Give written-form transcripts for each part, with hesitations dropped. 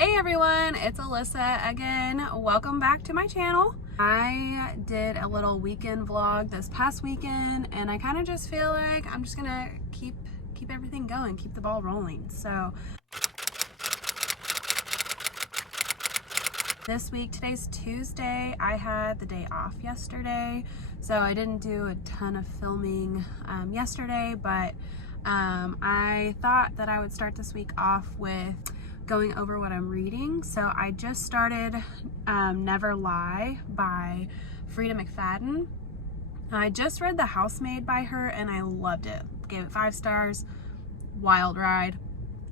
Hey everyone, it's Alyssa again. Welcome back to my channel. I did a little weekend vlog this past weekend and I kind of just feel like I'm just gonna keep everything going, keep the ball rolling. So this week, today's Tuesday, I had the day off yesterday, so I didn't do a ton of filming yesterday, but I thought that I would start this week off with going over what I'm reading. So I just started Never Lie by Freida McFadden. I just read The Housemaid by her and I loved it. Gave it 5 stars, wild ride,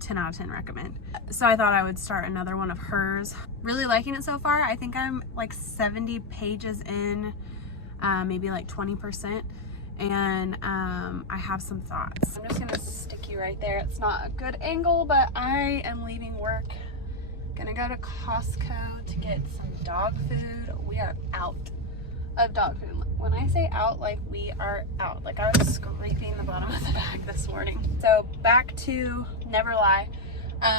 10 out of 10 recommend. So I thought I would start another one of hers. Really liking it so far. I think I'm like 70 pages in, maybe like 20%. And I have some thoughts. I'm just gonna stick you right there. It's not a good angle, but I am leaving work. Gonna go to Costco to get some dog food. We are out of dog food. When I say out, like we are out. Like I was scraping the bottom of the bag this morning. So back to Never Lie.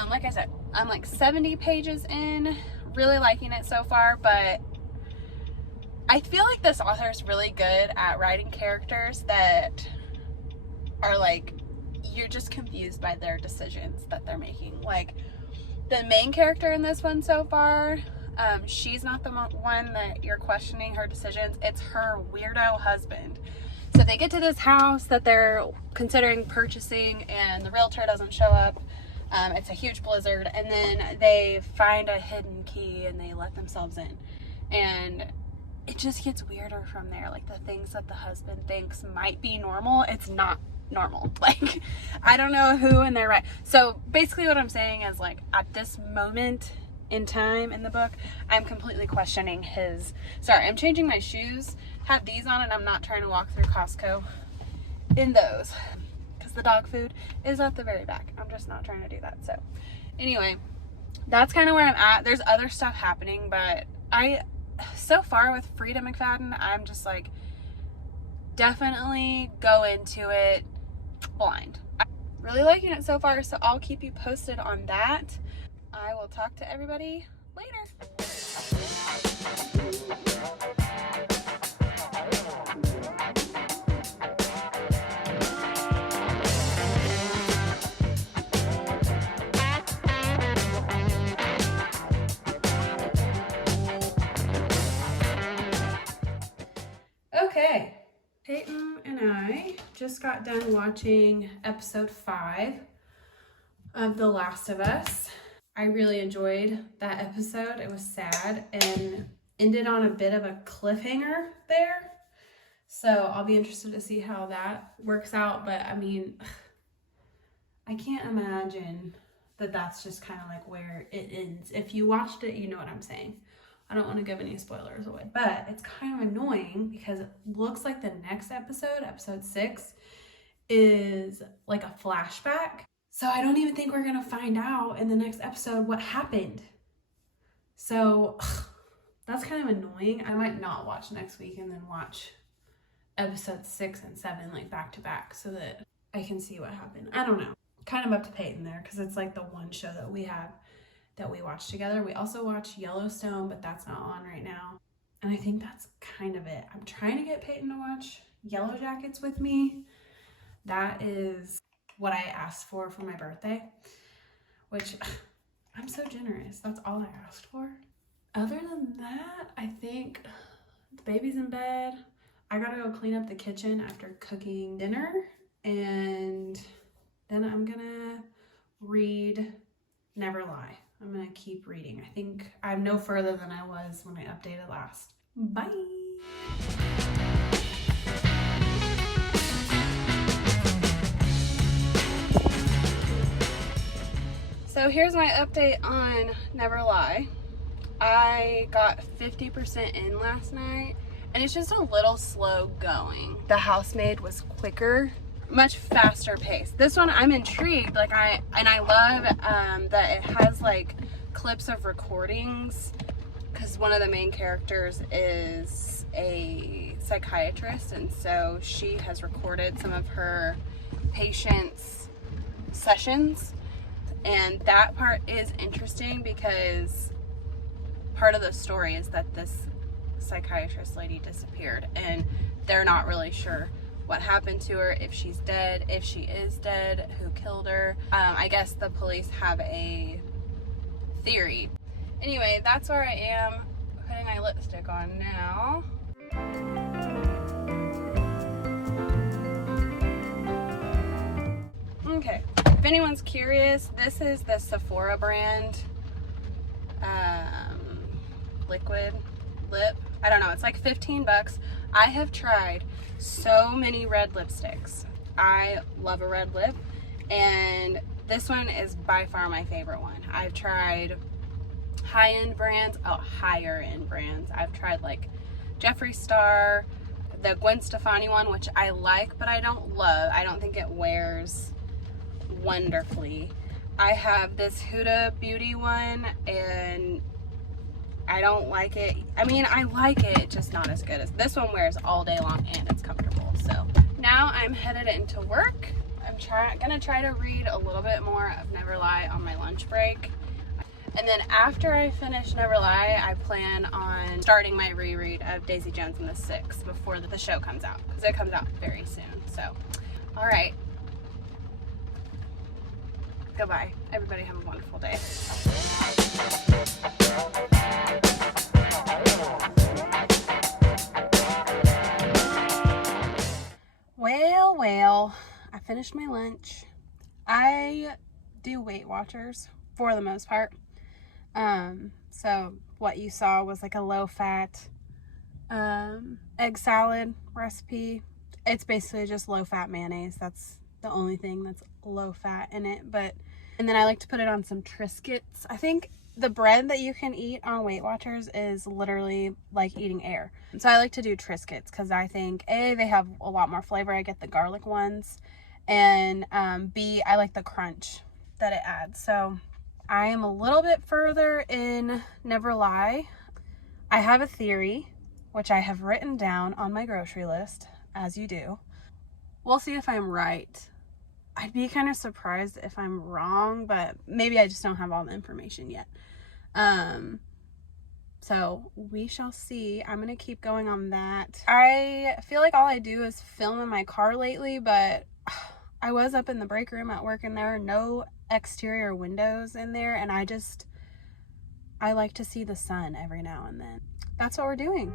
Like I said, I'm like 70 pages in. Really liking it so far, but I feel like this author is really good at writing characters that are like, you're just confused by their decisions that they're making. Like the main character in this one so far, she's not the one that you're questioning her decisions. It's her weirdo husband. So they get to this house that they're considering purchasing and the realtor doesn't show up. It's a huge blizzard, and then they find a hidden key and they let themselves in. And it just gets weirder from there. Like the things that the husband thinks might be normal, it's not normal. Like, I don't know who in their right. So basically what I'm saying is, like, at this moment in time in the book, I'm completely questioning his, sorry, I'm changing my shoes, have these on, and I'm not trying to walk through Costco in those because the dog food is at the very back. I'm just not trying to do that. So anyway, that's kind of where I'm at. There's other stuff happening, but so far with Freida McFadden, I'm just like, definitely go into it blind. I'm really liking it so far, so I'll keep you posted on that. I will talk to everybody later. Okay, Peyton and I just got done watching episode 5 of The Last of Us. I really enjoyed that episode. It was sad and ended on a bit of a cliffhanger there. So I'll be interested to see how that works out. But I mean, I can't imagine that that's just kind of like where it ends. If you watched it, you know what I'm saying. I don't want to give any spoilers away, but it's kind of annoying because it looks like the next episode, episode 6, is like a flashback. So I don't even think we're going to find out in the next episode what happened. So that's kind of annoying. I might not watch next week and then watch episode 6 and 7 like back to back so that I can see what happened. I don't know. Kind of up to Peyton there because it's like the one show that we have that we watch together. We also watch Yellowstone, but that's not on right now. And I think that's kind of it. I'm trying to get Peyton to watch Yellow Jackets with me. That is what I asked for my birthday, which I'm so generous. That's all I asked for. Other than that, I think the baby's in bed. I gotta go clean up the kitchen after cooking dinner, and then I'm gonna read Never Lie. I'm gonna keep reading. I think I'm no further than I was when I updated last. Bye. So here's my update on Never Lie. I got 50% in last night and it's just a little slow going. The Housemaid was quicker, much faster pace. This one I'm intrigued, like I love that it has like clips of recordings because one of the main characters is a psychiatrist, and so she has recorded some of her patients' sessions And that part is interesting because part of the story is that this psychiatrist lady disappeared and they're not really sure what happened to her, if she's dead, if she is dead, who killed her. I guess the police have a theory. Anyway, that's where I am putting my lipstick on now. Okay, if anyone's curious, this is the Sephora brand liquid lip. I don't know, it's like 15 bucks. I have tried so many red lipsticks. I love a red lip, and this one is by far my favorite one. I've tried higher-end brands. I've tried like Jeffree Star, the Gwen Stefani one, which I like, but I don't love. I don't think it wears wonderfully. I have this Huda Beauty one, and I don't like it. I mean, I like it, just not as good as this one. Wears all day long and it's comfortable. So now I'm headed into work. I'm gonna try to read a little bit more of Never Lie on my lunch break. And then after I finish Never Lie, I plan on starting my reread of Daisy Jones and the Six before the show comes out, because it comes out very soon. So, all right. Goodbye. Everybody have a wonderful day. Well, I finished my lunch. I do Weight Watchers for the most part. So what you saw was like a low-fat egg salad recipe. It's basically just low-fat mayonnaise. That's the only thing that's low-fat in it. And then I like to put it on some Triscuits. I think the bread that you can eat on Weight Watchers is literally like eating air. So I like to do Triscuits because I think A, they have a lot more flavor. I get the garlic ones. And B, I like the crunch that it adds. So I am a little bit further in Never Lie. I have a theory, which I have written down on my grocery list, as you do. We'll see if I'm right. I'd be kind of surprised if I'm wrong, but maybe I just don't have all the information yet. So we shall see. I'm going to keep going on that. I feel like all I do is film in my car lately, but I was up in the break room at work and there are no exterior windows in there, and I like to see the sun every now and then. That's what we're doing.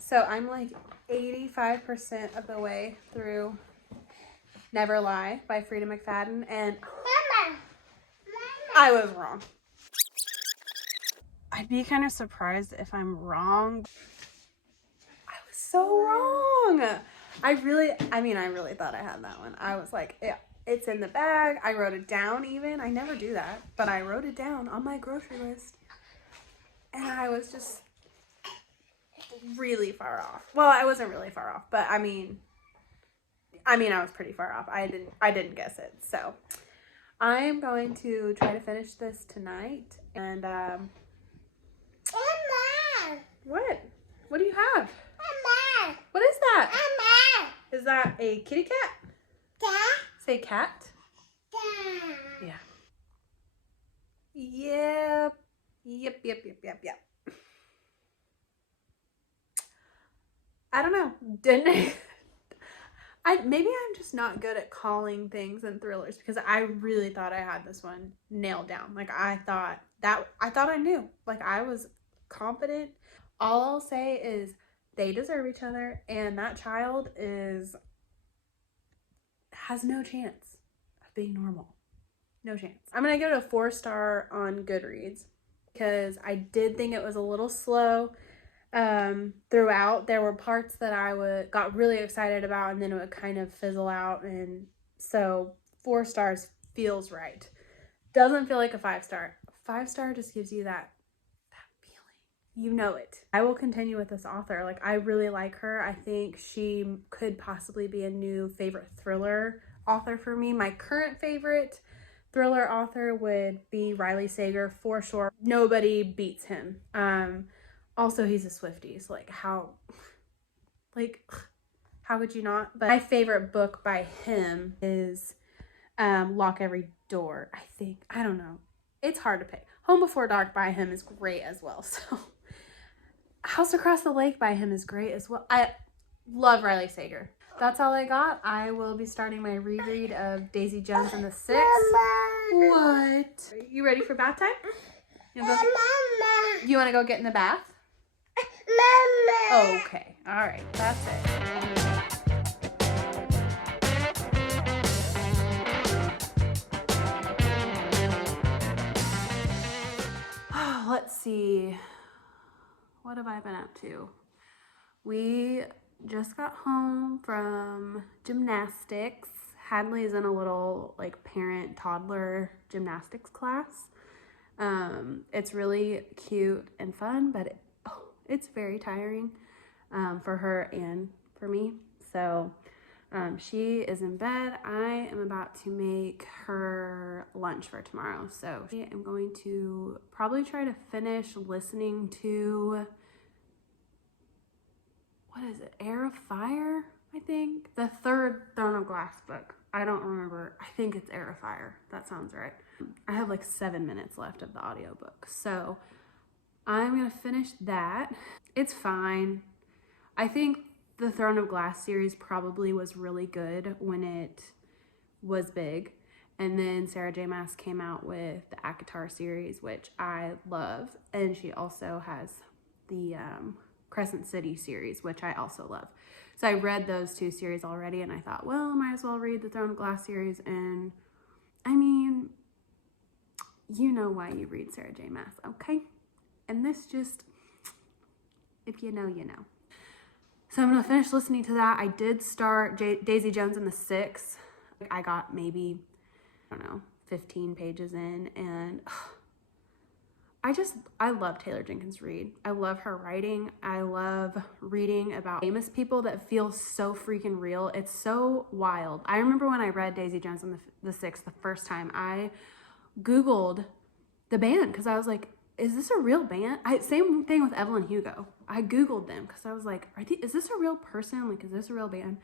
So I'm like 85% of the way through Never Lie by Frida McFadden, and Mama. I was wrong. I'd be kind of surprised if I'm wrong. I was so wrong. I really thought I had that one. I was like, yeah, it's in the bag. I wrote it down even. I never do that, but I wrote it down on my grocery list. And I was just really far off. Well, I wasn't really far off, but I mean I was pretty far off. I didn't guess it. So I'm going to try to finish this tonight. And Mama. What do you have? Mama. What is that? Mama. Is that a kitty cat? Cat. Say cat. Cat. Yeah. Yep. I don't know. maybe I'm just not good at calling things in thrillers, because I really thought I had this one nailed down. Like I thought I knew. Like I was confident. All I'll say is they deserve each other, and that child has no chance of being normal. No chance. I'm gonna give it a 4-star on Goodreads because I did think it was a little slow. Throughout, there were parts that I got really excited about, and then it would kind of fizzle out, and so 4 stars feels right. Doesn't feel like a 5-star. 5-star just gives you that feeling. You know it. I will continue with this author. Like, I really like her. I think she could possibly be a new favorite thriller author for me. My current favorite thriller author would be Riley Sager for sure. Nobody beats him. Also, he's a Swiftie, so how could you not? But my favorite book by him is Lock Every Door, I think. I don't know. It's hard to pick. Home Before Dark by him is great as well. So House Across the Lake by him is great as well. I love Riley Sager. That's all I got. I will be starting my reread of Daisy Jones and the Six. What? You ready for bath time? You want to go get in the bath? Okay. All right. That's it. Oh, let's see. What have I been up to? We just got home from gymnastics. Hadley is in a little parent toddler gymnastics class. It's really cute and fun, but it's very tiring for her and for me. So she is in bed. I am about to make her lunch for tomorrow. So I am going to probably try to finish listening to, what is it? Heir of Fire, I think. The third Throne of Glass book. I don't remember. I think it's Heir of Fire. That sounds right. I have 7 minutes left of the audiobook. So I'm going to finish that. It's fine. I think the Throne of Glass series probably was really good when it was big. And then Sarah J. Maas came out with the ACOTAR series, which I love. And she also has the Crescent City series, which I also love. So I read those 2 series already, and I thought, well, I might as well read the Throne of Glass series. And I mean, you know why you read Sarah J. Maas, okay? And this just, if you know, you know. So I'm going to finish listening to that. I did start Daisy Jones and the Six. I got maybe, 15 pages in, and I love Taylor Jenkins Reid. I love her writing. I love reading about famous people that feel so freaking real. It's so wild. I remember when I read Daisy Jones and the Six the first time, I Googled the band because I was like, is this a real band? Same thing with Evelyn Hugo. I Googled them because I was like, is this a real person? Is this a real band?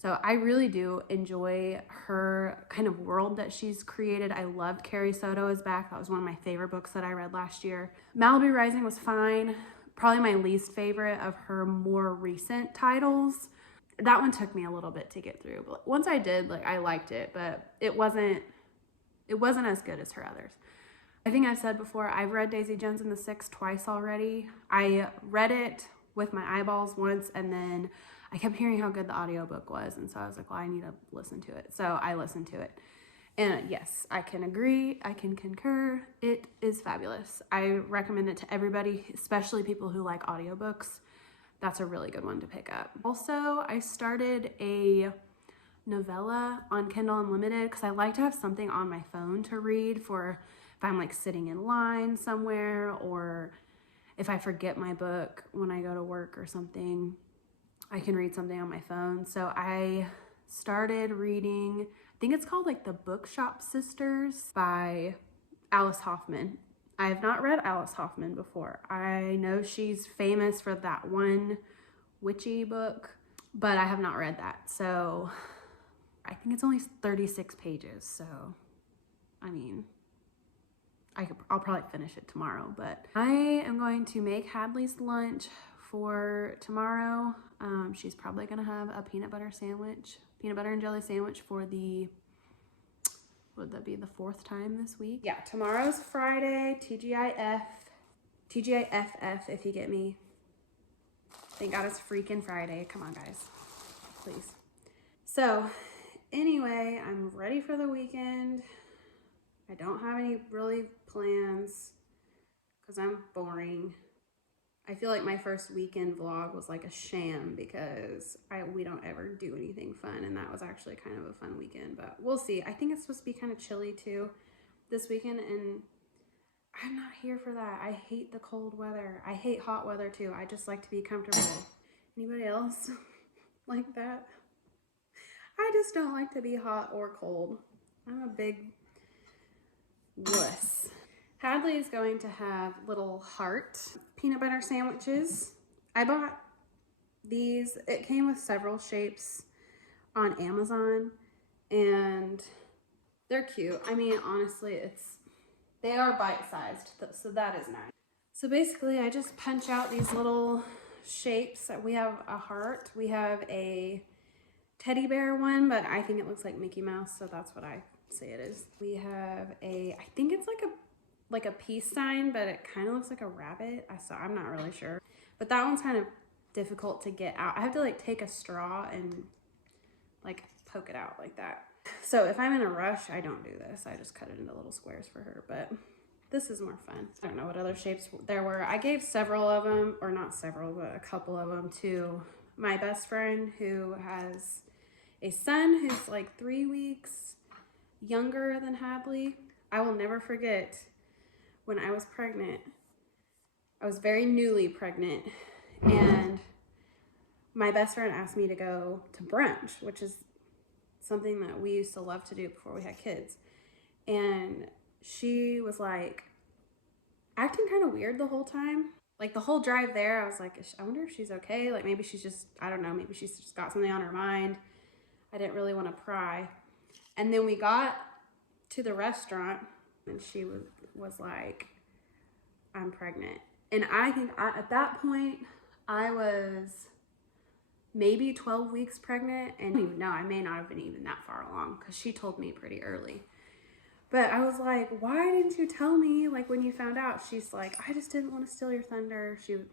So I really do enjoy her kind of world that she's created. I loved Carrie Soto is Back. That was one of my favorite books that I read last year. Malibu Rising was fine. Probably my least favorite of her more recent titles. That one took me a little bit to get through. But once I did, I liked it, but it wasn't as good as her others. I think I've said before, I've read Daisy Jones and the Six twice already. I read it with my eyeballs once, and then I kept hearing how good the audiobook was, and so I was like, well, I need to listen to it. So I listened to it. And yes, I can agree, I can concur. It is fabulous. I recommend it to everybody, especially people who like audiobooks. That's a really good one to pick up. Also, I started a novella on Kindle Unlimited because I like to have something on my phone to read for if I'm sitting in line somewhere, or if I forget my book when I go to work or something, I can read something on my phone. So I started reading, I think it's called The Bookshop Sisters by Alice Hoffman. I have not read Alice Hoffman before. I know she's famous for that one witchy book, but I have not read that. So I think it's only 36 pages. So, I mean, I'll probably finish it tomorrow, but I am going to make Hadley's lunch for tomorrow. She's probably gonna have a peanut butter sandwich peanut butter and jelly sandwich for the, would that be the 4th time this week? Yeah, tomorrow's Friday, TGIF, TGIFF if you get me. Thank God it's freaking Friday. Come on, guys, please. So anyway, I'm ready for the weekend. I don't have any really plans because I'm boring. I feel like my first weekend vlog was like a sham because we don't ever do anything fun, and that was actually kind of a fun weekend, but we'll see. I think it's supposed to be kind of chilly too this weekend, and I'm not here for that. I hate the cold weather. I hate hot weather too. I just like to be comfortable. Anybody else like that? I just don't like to be hot or cold. I'm a big wuss. Hadley is going to have little heart peanut butter sandwiches. I bought these. It came with several shapes on Amazon, and they're cute. I mean, honestly, they are bite-sized, so that is nice. So basically, I just punch out these little shapes. We have a heart. We have a teddy bear one, but I think it looks like Mickey Mouse, so that's what I say it is. We have I think it's like a peace sign, but it kind of looks like a rabbit. I'm not really sure. But that one's kind of difficult to get out. I have to like take a straw and like poke it out like that. So if I'm in a rush, I don't do this. I just cut it into little squares for her, but this is more fun. I don't know what other shapes there were. I gave several of them, or not several, but a couple of them to my best friend who has a son who's like 3 weeks younger than Hadley. I will never forget when I was pregnant. I was very newly pregnant, and my best friend asked me to go to brunch, which is something that we used to love to do before we had kids. And she was like acting kind of weird the whole time. Like the whole drive there, I was like, I wonder if she's okay. Like maybe she's just, I don't know, maybe she's just got something on her mind. I didn't really want to pry. And then we got to the restaurant, and she was like, I'm pregnant. And I think at that point, I was maybe 12 weeks pregnant. And I don't even know, I may not have been even that far along because she told me pretty early. But I was like, why didn't you tell me like when you found out? She's like, I just didn't want to steal your thunder. She was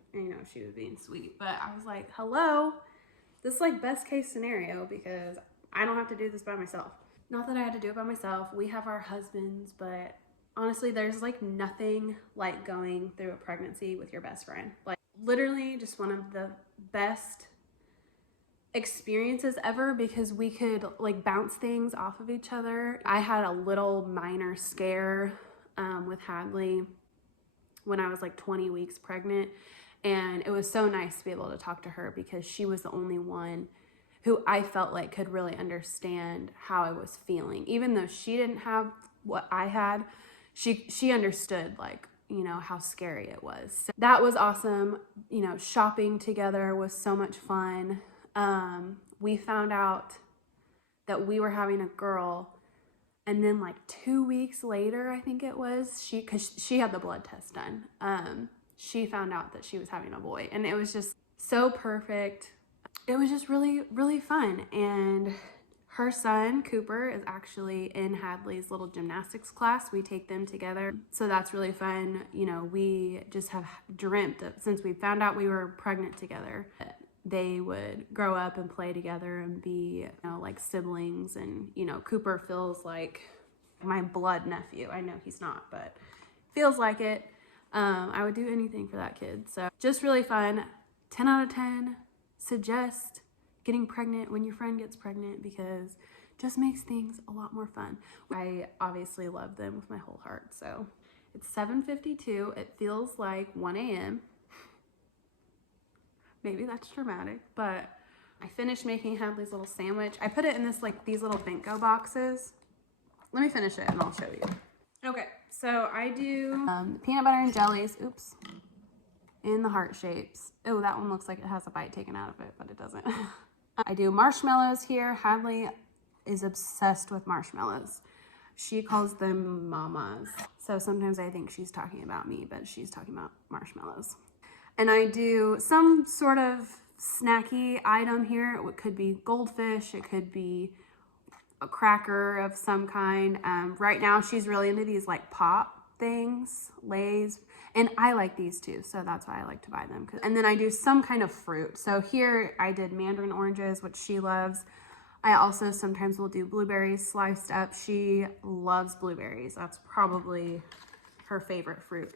being sweet. But I was like, hello, this is like best case scenario because I don't have to do this by myself. Not that I had to do it by myself. We have our husbands, but honestly, there's like nothing like going through a pregnancy with your best friend. Like literally just one of the best experiences ever because we could like bounce things off of each other. I had a little minor scare with Hadley when I was like 20 weeks pregnant, and it was so nice to be able to talk to her because she was the only one who I felt like could really understand how I was feeling. Even though she didn't have what I had, she understood like, you know, how scary it was. So that was awesome. You know, shopping together was so much fun. We found out that we were having a girl, and then like 2 weeks later, I think it was, cause she had the blood test done. She found out that she was having a boy, and it was just so perfect. It was just really, really fun. And her son, Cooper, is actually in Hadley's little gymnastics class. We take them together. So that's really fun. You know, we just have dreamt of, since we found out we were pregnant together, they would grow up and play together and be, you know, like siblings. And, you know, Cooper feels like my blood nephew. I know he's not, but feels like it. I would do anything for that kid. So just really fun. 10 out of 10. Suggest getting pregnant when your friend gets pregnant because it just makes things a lot more fun. I obviously love them with my whole heart. So it's 7:52. It feels like 1 a.m. Maybe that's dramatic, but I finished making Hadley's little sandwich. I put it in this like these little Benko boxes. Let me finish it and I'll show you. Okay, so I do peanut butter and jellies. Oops. In the heart shapes. Oh, that one looks like it has a bite taken out of it, but it doesn't. I do marshmallows here. Hadley is obsessed with marshmallows. She calls them mamas. So sometimes I think she's talking about me, but she's talking about marshmallows. And I do some sort of snacky item here. It could be goldfish, it could be a cracker of some kind. Right now she's really into these like pop things, Lay's, and I like these too, so that's why I like to buy them. And then I do some kind of fruit. So here I did mandarin oranges, which she loves. I also sometimes will do blueberries sliced up. She loves blueberries. That's probably her favorite fruit.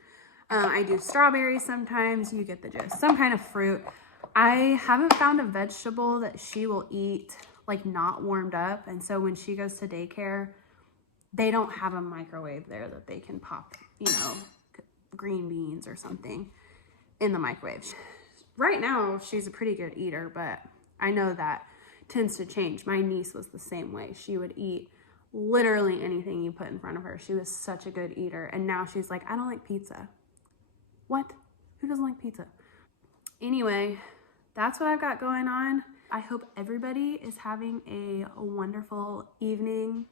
I do strawberries sometimes. You get the gist. Some kind of fruit. I haven't found a vegetable that she will eat like not warmed up. And so when she goes to daycare, they don't have a microwave there that they can pop, you know, green beans or something in the microwave. Right now, she's a pretty good eater, but I know that tends to change. My niece was the same way. She would eat literally anything you put in front of her. She was such a good eater. And now she's like, I don't like pizza. What? Who doesn't like pizza? Anyway, that's what I've got going on. I hope everybody is having a wonderful evening,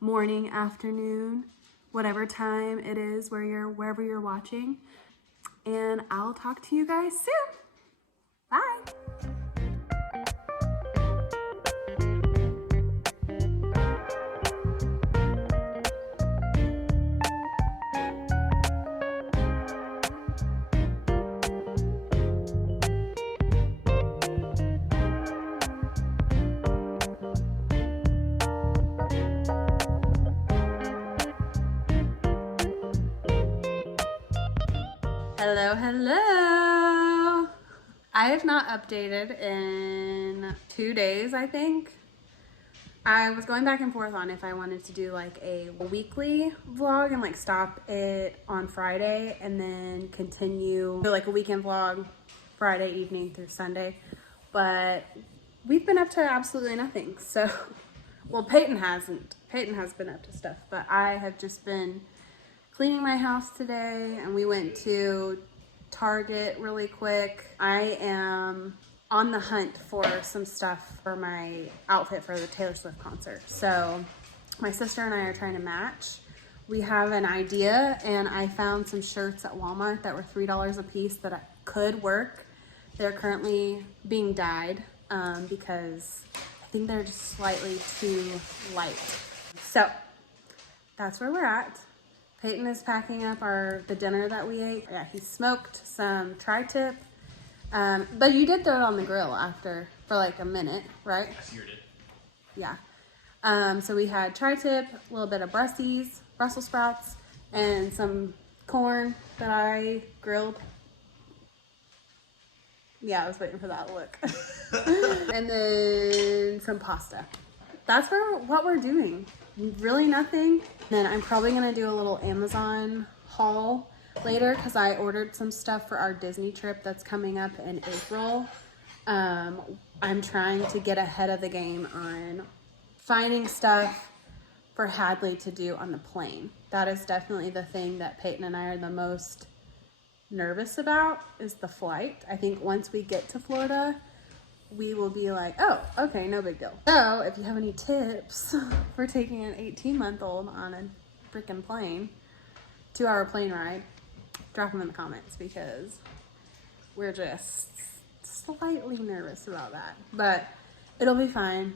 morning, afternoon, whatever time it is wherever you're watching. And I'll talk to you guys soon. Bye. Hello, hello. I have not updated in 2 days, I think. I was going back and forth on if I wanted to do like a weekly vlog and like stop it on Friday and then continue like a weekend vlog Friday evening through Sunday. But we've been up to absolutely nothing. So, well, Peyton hasn't. Peyton has been up to stuff, but I have just been cleaning my house today, and we went to Target really quick. I am on the hunt for some stuff for my outfit for the Taylor Swift concert. So my sister and I are trying to match. We have an idea, and I found some shirts at Walmart that were $3 a piece that could work. They're currently being dyed because I think they're just slightly too light. So that's where we're at. Peyton is packing up the dinner that we ate. Yeah, he smoked some tri-tip. But you did throw it on the grill after for like a minute, right? I seared it. Yeah. So we had tri-tip, a little bit of Brussels sprouts, and some corn that I grilled. Yeah, I was waiting for that look. And then some pasta. That's what we're doing. Really nothing. Then I'm probably gonna do a little Amazon haul later because I ordered some stuff for our Disney trip that's coming up in April. I'm trying to get ahead of the game on finding stuff for Hadley to do on the plane. That is definitely the thing that Peyton and I are the most nervous about, is the flight. I think once we get to Florida, we will be like, oh, okay, no big deal. So if you have any tips for taking an 18-month-old on a freaking plane, 2-hour plane ride, drop them in the comments because we're just slightly nervous about that. But it'll be fine.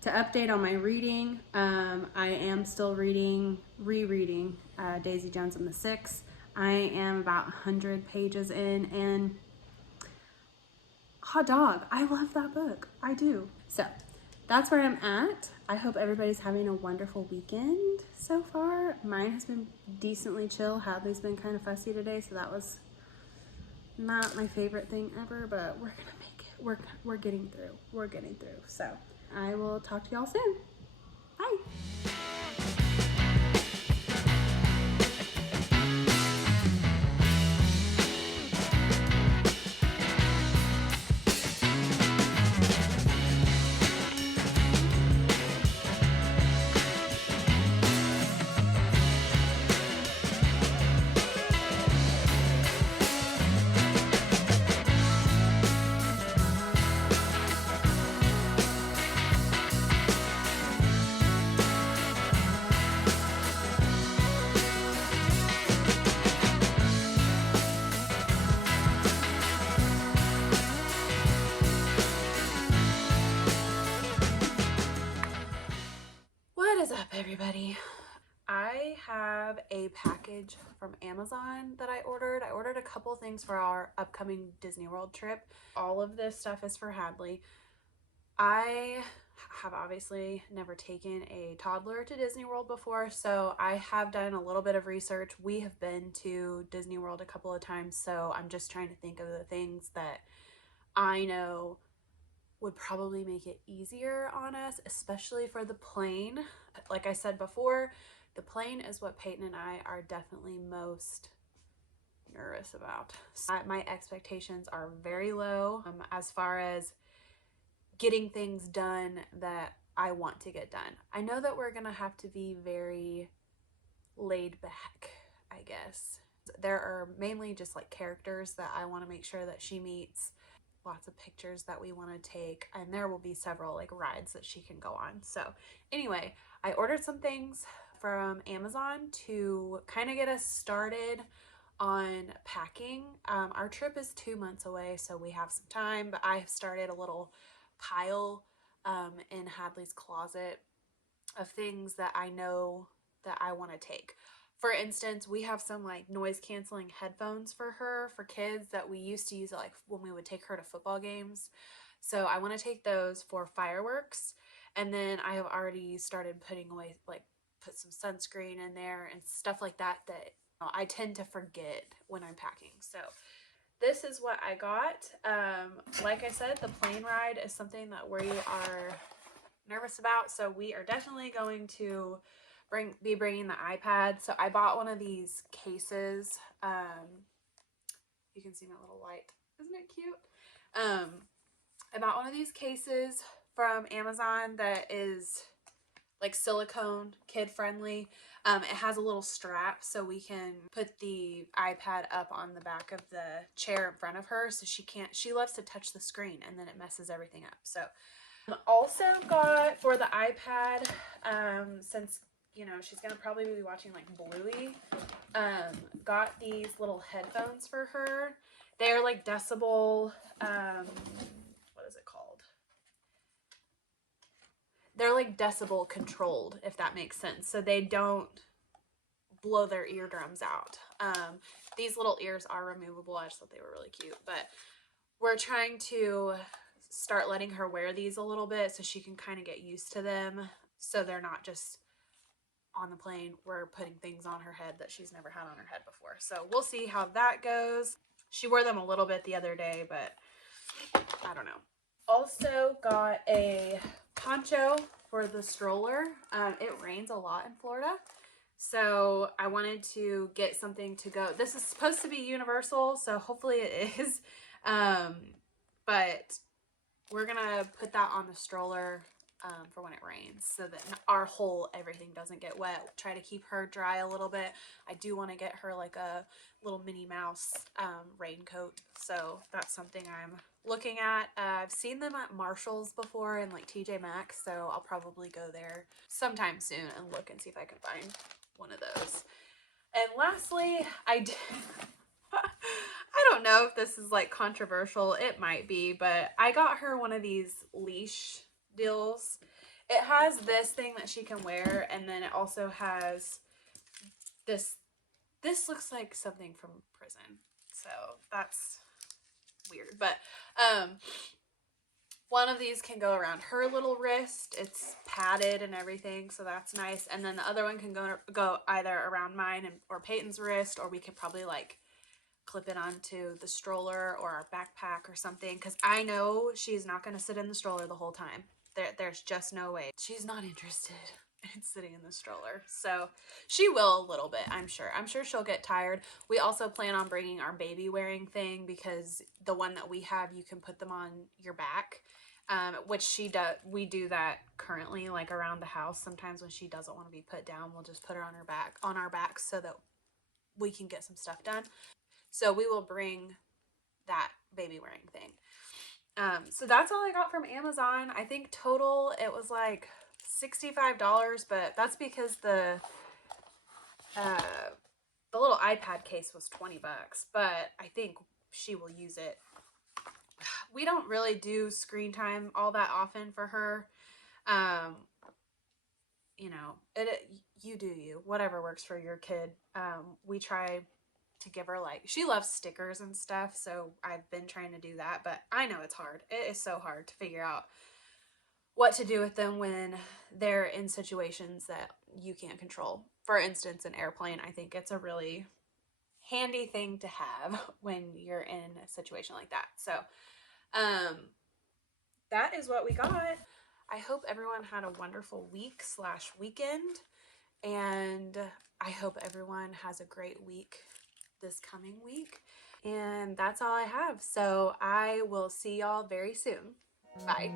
To update on my reading, I am still rereading Daisy Jones and the Six. I am about 100 pages in, and hot dog, I love that book. I do. So that's where I'm at. I hope everybody's having a wonderful weekend so far. Mine has been decently chill. Hadley's been kind of fussy today, so that was not my favorite thing ever, but we're gonna make it. We're getting through. We're getting through. So I will talk to y'all soon. Bye. have a package from Amazon that I ordered. I ordered a couple things for our upcoming Disney World trip. All of this stuff is for Hadley. I have obviously never taken a toddler to Disney World before, so I have done a little bit of research. We have been to Disney World a couple of times, so I'm just trying to think of the things that I know would probably make it easier on us, especially for the plane. Like I said before, the plane is what Peyton and I are definitely most nervous about. So my expectations are very low as far as getting things done that I want to get done. I know that we're gonna have to be very laid back, I guess. There are mainly just like characters that I want to make sure that she meets, lots of pictures that we want to take, and there will be several like rides that she can go on. So anyway, I ordered some things from Amazon to kind of get us started on packing. Our trip is 2 months away, so we have some time, but I have started a little pile in Hadley's closet of things that I know that I want to take. For instance, we have some like noise canceling headphones for her for kids that we used to use like when we would take her to football games. So I want to take those for fireworks. And then I have already started putting away, like put some sunscreen in there and stuff like that that I tend to forget when I'm packing. So this is what I got. Like I said, the plane ride is something that we are nervous about. So we are definitely going to be bringing the iPad. So I bought one of these cases. You can see my little light. Isn't it cute? I bought one of these cases from Amazon that is like silicone, kid friendly. It has a little strap so we can put the iPad up on the back of the chair in front of her so she loves to touch the screen and then it messes everything up. So also got for the iPad, since you know she's gonna probably be watching like Bluey, got these little headphones for her. They're like decibel, what is it called? They're like decibel controlled, if that makes sense, so they don't blow their eardrums out. These little ears are removable. I just thought they were really cute, but we're trying to start letting her wear these a little bit so she can kind of get used to them, so they're not just on the plane we're putting things on her head that she's never had on her head before. So we'll see how that goes. She wore them a little bit the other day, but I don't know. Also got a poncho for the stroller. It rains a lot in Florida, so I wanted to get something to go. This is supposed to be universal, so hopefully it is. But we're gonna put that on the stroller for when it rains so that everything doesn't get wet. Try to keep her dry a little bit. I do want to get her like a little Minnie Mouse raincoat, so that's something I'm looking at. I've seen them at Marshall's before and like TJ Maxx, so I'll probably go there sometime soon and look and see if I can find one of those. And lastly, I don't know if this is like controversial. It might be, but I got her one of these leash deals. It has this thing that she can wear, and then it also has this. This looks like something from prison, so that's weird. But one of these can go around her little wrist. It's padded and everything, so that's nice. And then the other one can go either around mine or Peyton's wrist, or we could probably like clip it onto the stroller or our backpack or something, because I know she's not going to sit in the stroller the whole time. There's just no way. She's not interested in sitting in the stroller. So she will a little bit, I'm sure. I'm sure she'll get tired. We also plan on bringing our baby wearing thing, because the one that we have, you can put them on your back, which she does. We do that currently, like around the house. Sometimes when she doesn't want to be put down, we'll just put her on our backs so that we can get some stuff done. So we will bring that baby wearing thing. So that's all I got from Amazon. I think total it was like $65, but that's because the little iPad case was $20, but I think she will use it. We don't really do screen time all that often for her. you know, you do you, whatever works for your kid. We try to give her, like, she loves stickers and stuff, so I've been trying to do that, but I know it's hard. It is so hard to figure out what to do with them when they're in situations that you can't control. For instance, an airplane, I think it's a really handy thing to have when you're in a situation like that. So that is what we got. I hope everyone had a wonderful week slash weekend, and I hope everyone has a great week this coming week. And that's all I have. So I will see y'all very soon. Bye.